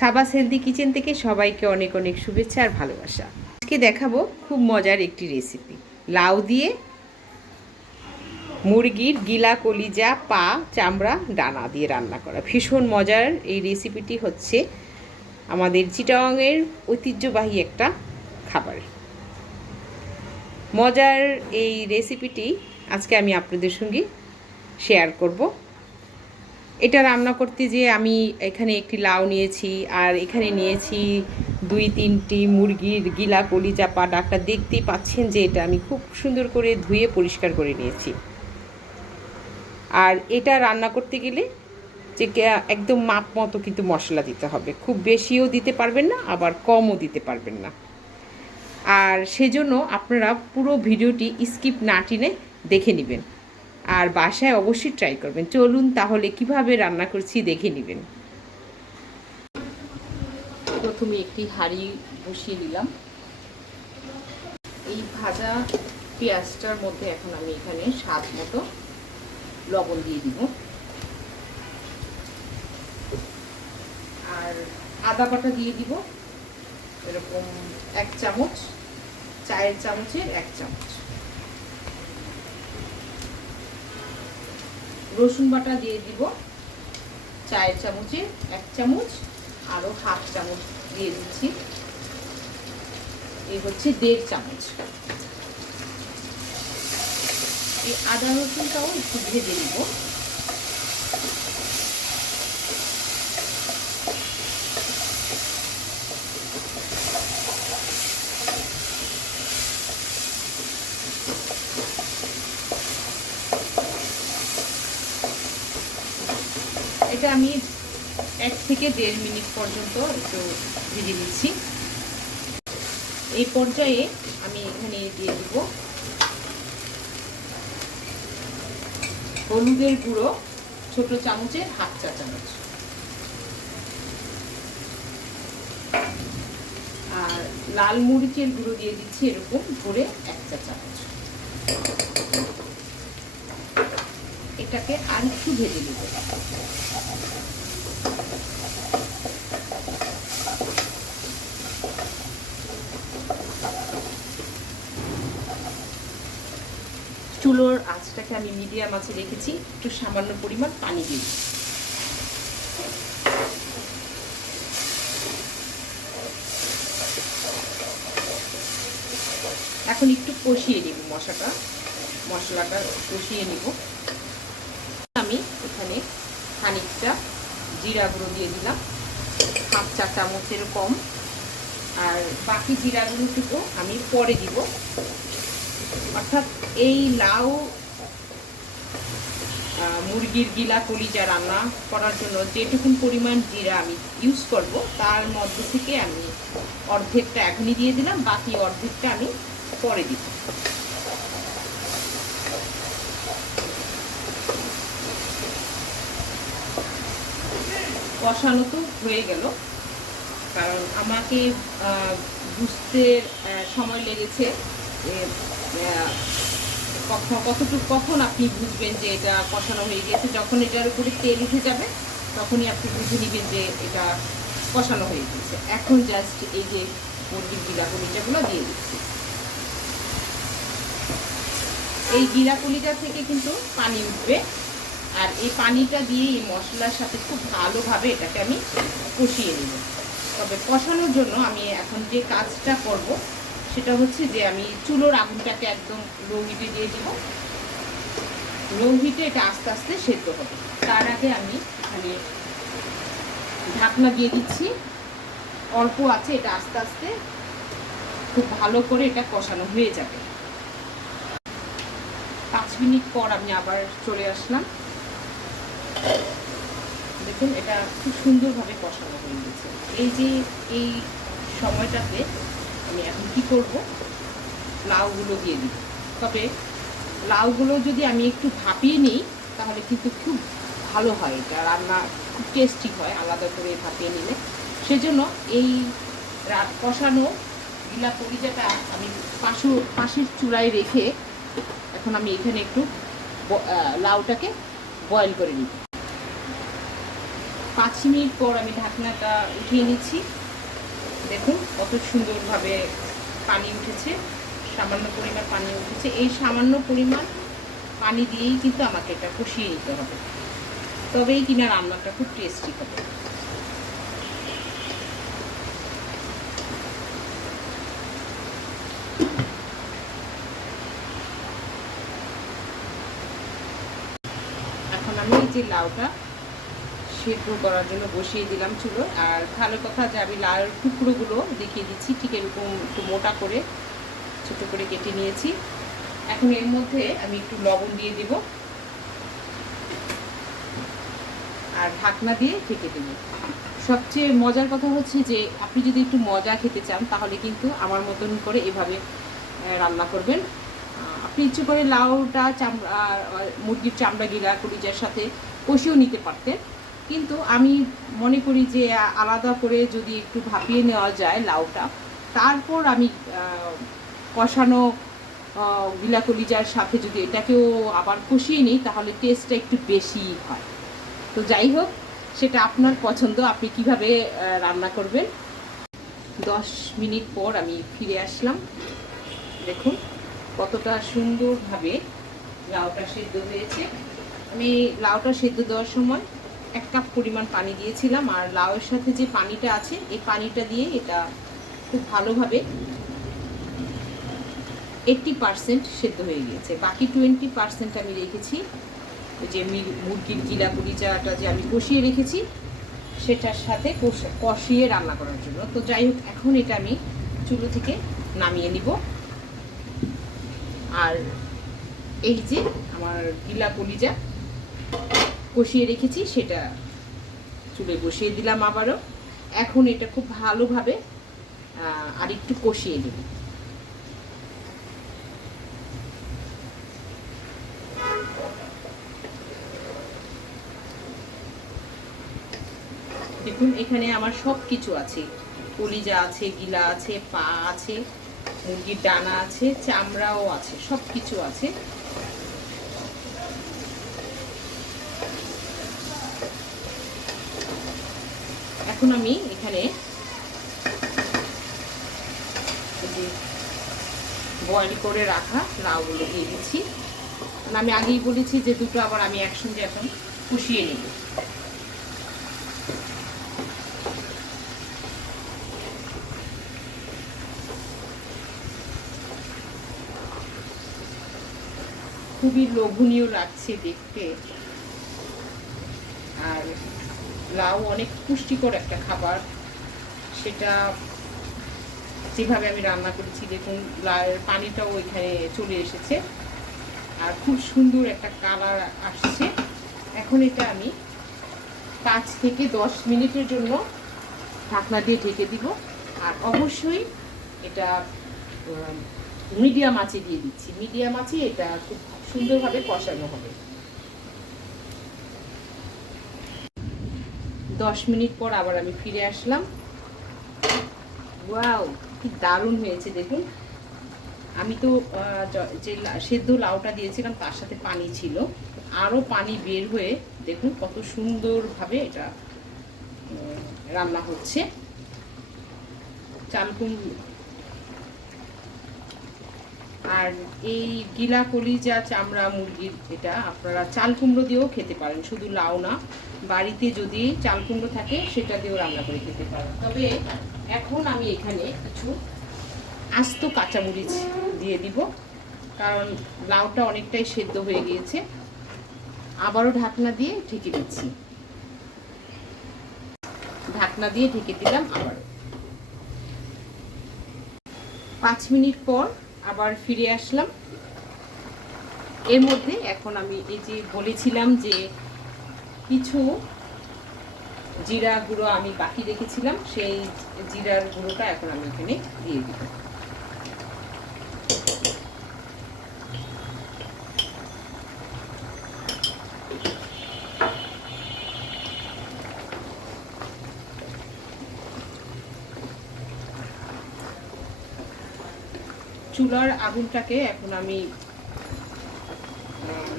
সাবাস healthy kitchen থেকে সবাইকে অনেক অনেক শুভেচ্ছা আর ভালোবাসা। আজকে দেখাবো খুব মজার একটি রেসিপি লাউ দিয়ে মুরগির গিলা, কলিজা, পা, চামড়া ডানা দিয়ে রান্না করা। ভীষণ মজার এই রেসিপিটি হচ্ছে আমাদের চিটাংয়ের ঐতিহ্যবাহী একটা খাবার। মজার এই রেসিপিটি আজকে আমি আপনাদের সঙ্গে শেয়ার করব। এটা রান্না করতে যে আমি এখানে একটি লাউ নিয়েছি, আর এখানে নিয়েছি দুই, তিনটি মুরগির গিলা কলিজা পা ডাকটা দেখতেই পাচ্ছেন যে এটা আমি খুব সুন্দর করে ধুয়ে পরিষ্কার করে নিয়েছি। আর এটা রান্না করতে গেলে যে একদম মাপ মতো কিন্তু মশলা দিতে হবে। খুব বেশিও দিতে পারবেন না, আবার কমও দিতে পারবেন না। আর সেজন্য আপনারা পুরো ভিডিওটি স্কিপ না টেনে দেখে নেবেন। আর বাসায় অবশ্যই ট্রাই করবেন। চলুন তাহলে কীভাবে রান্না করছি দেখে নেবেন। প্রথমে একটি হাঁড়ি বসিয়ে নিলাম। এই ভাজা পেঁয়াজটার মধ্যে এখন আমি এখানে স্বাদ মতো লবণ দিয়ে দিব। আর আদা বাটা দিয়ে দিব। এরকম এক চামচ, চায়ের চামচের এক চামচ। রসুন বাটা দিয়ে দিব। চায়ের চামচে এক চামচ আরও হাফ চামচ দিয়ে দিচ্ছি। এই হচ্ছে দেড় চামচ। এই আদা রসুনটাও একটু ভেজে নিব। এটা আমি এক থেকে দেড় মিনিট পর্যন্ত একটু ভেজে নিচ্ছি। এই পর্যায়ে আমি এখানে দিয়ে দিব হলুদের গুঁড়ো, ছোট চামচের হাফ চা চামচ। আর লাল মরিচের গুঁড়ো দিয়ে দিচ্ছি এরকম ভরে এক চা চামচ। এটাকে আর একটু ভেজে নেব। চুলোর আঁচটাকে আমি মিডিয়াম আঁচে রেখেছি, একটু সামান্য পরিমাণ পানি দিই এখন একটু কষিয়ে নিব মশলাটা। মশলাটা কষিয়ে নিব। আমি এখানে খানিকটা জিরা গুঁড়ো দিয়ে দিলাম। হাফ চা চামচের কম। আর বাকি জিরা গুঁড়োটুকু আমি পরে দিব। অর্থাৎ এই লাউ মুরগির গিলা কলিজা রান্না করার জন্য যেটুকুন পরিমাণ জিরা আমি ইউজ করব, তার মধ্যে থেকে আমি অর্ধেকটা এখনই দিয়ে দিলাম, বাকি অর্ধেকটা আমি পরে দিব। কষানো তো হয়ে গেল, কারণ আমাকে বুঝতে সময় লেগেছে কতটুকু কখন আপনি বুঝবেন যে এটা কষানো হয়ে গেছে? যখন এটার উপরে তেল উঠে যাবে, তখনই আপনি বুঝে নেবেন যে এটা কষানো হয়ে গেছে। এখন জাস্ট এই যে মুরগির গিরা দিয়ে দিচ্ছি। এই গিরা কলিজা থেকে কিন্তু পানি উঠবে। আর এই পানিটা দিয়ে এই মশলার সাথে খুব ভালোভাবে এটাকে আমি কষিয়ে নেব। তবে কষানোর জন্য আমি এখন যে কাজটা করব সেটা হচ্ছে যে আমি চুলোর আগুনটাকে একদম লো হিটে দিয়ে দিব। লো হিটে এটা আস্তে আস্তে সেদ্ধ হবে। তার আগে আমি এখানে ঢাকনা দিয়ে দিচ্ছি। অল্প আছে, এটা আস্তে আস্তে খুব ভালো করে এটা কষানো হয়ে যাবে। পাঁচ মিনিট পর আমি আবার চলে আসলাম। দেখুন, এটা খুব সুন্দরভাবে কষানো হয়ে গেছে। এই যে এই সময়টাতে আমি এখন কি করব? লাউগুলো দিয়ে দিই তবে লাউগুলো যদি আমি একটু ভাপিয়ে নিই, তাহলে কিন্তু খুব ভালো হয় এটা। রান্না খুব টেস্টি হয় আলাদা করে ভাপিয়ে নিলে। সেজন্য এই কষানো গিলা পরিজাটা আমি পাশু, পাশের চূড়ায় রেখে এখন আমি এখানে একটু লাউটাকে বয়েল করে পাঁচ পাঁচ মিনিট পর আমি ঢাকনাটা উঠিয়ে নিচ্ছি। দেখুন, কত সুন্দরভাবে পানি উঠেছে, সামান্য পরিমাণ পানি উঠেছে। এই সামান্য পরিমাণ পানি দিয়েই কিন্তু আমাকে এটা কষিয়ে নিতে হবে। তবেই কিনা রান্নাটা খুব টেস্টি হবে। এখন আমি এই যে লাউটা সেদ্ধ করার জন্য বসিয়ে দিলাম চুলো। আর ভালো কথা যে আমি লাউয়ের টুকরোগুলো দেখিয়ে দিচ্ছি, ঠিক এরকম একটু মোটা করে, ছোটো করে কেটে নিয়েছি। এখন এর মধ্যে আমি একটু লবণ দিয়ে দেব। আর ঢাকনা দিয়ে ঢেকে দেব। সবচেয়ে মজার কথা হচ্ছে যে, আপনি যদি একটু মজা খেতে চান, তাহলে কিন্তু আমার মতন করে এভাবে রান্না করবেন। আপনি ইচ্ছে করে লাউটা, চামড়া মুরগির চামড়া গিলা কলিজার সাথে কষিয়েও নিতে পারতেন। কিন্তু আমি মনে করি যে আলাদা করে যদি একটু ভাপিয়ে নেওয়া যায় লাউটা, তারপর আমি কষানো গিলা কলিজার সাথে যদি এটাকেও আবার কষিয়ে নিই, তাহলে টেস্টটা একটু বেশি হয়। তো যাই হোক, সেটা আপনার পছন্দ, আপনি কীভাবে রান্না করবেন? দশ মিনিট পর আমি ফিরে আসলাম। দেখুন কতটা সুন্দরভাবে লাউটা সেদ্ধ হয়েছে। আমি লাউটা সেদ্ধ দেওয়ার সময় এক কাপ পরিমাণ পানি দিয়েছিলাম আর লাউয়ের সাথে যে পানিটা আছে, এই পানিটা দিয়ে এটা খুব ভালোভাবে এইট্টি পার্সেন্ট সেদ্ধ হয়ে গিয়েছে। বাকি টোয়েন্টি পার্সেন্ট আমি রেখেছি। যে মুরগির জিরা কুড়িচাটা যে আমি কষিয়ে রেখেছি, সেটার সাথে কষে- কষিয়ে রান্না করার জন্য। তো যাই হোক, এখন এটা আমি চুলো থেকে নামিয়ে নিব। আর এই যে আমার গিলা কলিজা কষিয়ে রেখেছি, সেটা চুলে বসিয়ে দিলাম আবারও। এখন এটা খুব ভালোভাবে আর একটু কষিয়ে দেব দেখুন, এখানে আমার সব কিছু আছে। কলিজা আছে, গিলা আছে, পা আছে, মুরগির ডানা আছে, চামড়াও আছে সব কিছু আছে। এখন আমি এখানে বয়েল করে রাখা লাউগুলো দিয়ে দিচ্ছি। আমি আগেই বলেছি যে দুটো আবার আমি একসঙ্গে এখন কষিয়ে নেব। খুবই লোভনীয় লাগছে দেখতে আর লাউ অনেক পুষ্টিকর একটা খাবার। সেটা যেভাবে আমি রান্না করেছি, দেখুন, লাউয়ের পানিটাও এখানে চলে এসেছে। আর খুব সুন্দর একটা কালার আসছে। এখন এটা আমি পাঁচ থেকে দশ মিনিটের জন্য ঢাকনা দিয়ে ঢেকে দিব। আর অবশ্যই এটা মিডিয়াম আঁচে দিয়ে দিচ্ছি। মিডিয়াম আঁচে এটা খুব সুন্দরভাবে কষানো হবে। দশ মিনিট পর আবার আমি ফিরে আসলাম। ওয়াও, কি দারুণ হয়েছে দেখুন। আমি তো যে সেদ্ধ লাউটা দিয়েছিলাম তার সাথে পানি ছিল। আরও পানি বের হয়ে দেখুন কত সুন্দরভাবে এটা রান্না হচ্ছে। চালকুম আর এই গিলা কলিজা চামড়া মুরগির, এটা আপনারা চাল কুমড়ো দিয়েও খেতে পারেন, শুধু লাউ না। বাড়িতে যদি চাল কুমড়ো থাকে, সেটা দিয়েও রান্না করে খেতে পারেন। তবে এখন আমি এখানে কিছু আস্ত কাঁচামরিচ দিয়ে দিব, কারণ লাউটা অনেকটাই সেদ্ধ হয়ে গিয়েছে। আবারও ঢাকনা দিয়ে ঢেকে দিচ্ছি। ঢাকনা দিয়ে ঢেকে দিলাম আবারও। পাঁচ মিনিট পর আবার ফিরে আসলাম। এর মধ্যে এখন আমি এই যে বলেছিলাম যে কিছু জিরা গুঁড়ো আমি বাকি রেখেছিলাম, সেই জিরার গুঁড়োটা এখন আমি এখানে দিয়ে দিব চুলার আগুনটাকে এখন আমি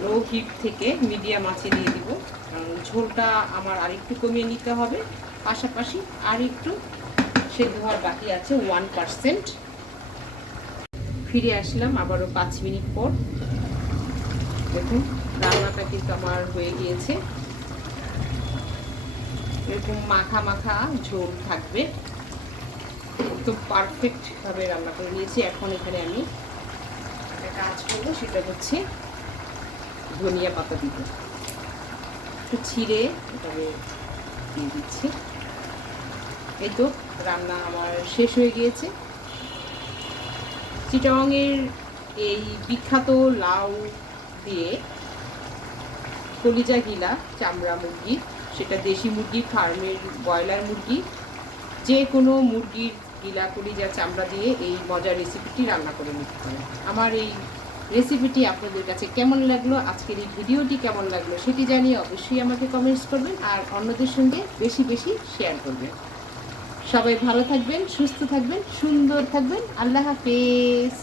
লো হিট থেকে মিডিয়াম আঁচে দিয়ে দিব। কারণ ঝোলটা আমার আরেকটু কমিয়ে নিতে হবে। পাশাপাশি আর একটু সেদ্ধ হওয়ার বাকি আছে ওয়ান পার্সেন্ট ফিরে আসলাম আবারও পাঁচ মিনিট পর। দেখুন, রান্নাটা কিন্তু আমার হয়ে গিয়েছে। এরকম মাখা মাখা ঝোল থাকবে। তো পারফেক্টভাবে রান্না করে নিয়েছি। এখন এখানে আমি কাজ করব, সেটা হচ্ছে ধনিয়া পাতা দিব। একটু ছিঁড়ে এভাবে দিয়ে দিচ্ছি। এই তো রান্না আমার শেষ হয়ে গিয়েছে। চিটাংয়ের এই বিখ্যাত লাউ দিয়ে কলিজা গিলা, চামড়া মুরগি, সেটা দেশি মুরগি, ফার্মের ব্রয়লার মুরগি, যে কোনো মুরগির গিলা, কলিজা, চামড়া দিয়ে এই মজার রেসিপিটি রান্না করে নিতে পারেন। আমার এই রেসিপিটি আপনাদের কাছে কেমন লাগল, আজকের এই ভিডিওটি কেমন লাগল সেটি জানিয়ে অবশ্যই আমাকে কমেন্টস করবেন আর অন্যদের সঙ্গে বেশি বেশি শেয়ার করবেন। সবাই ভালো থাকবেন, সুস্থ থাকবেন, সুন্দর থাকবেন। আল্লাহ হাফেজ।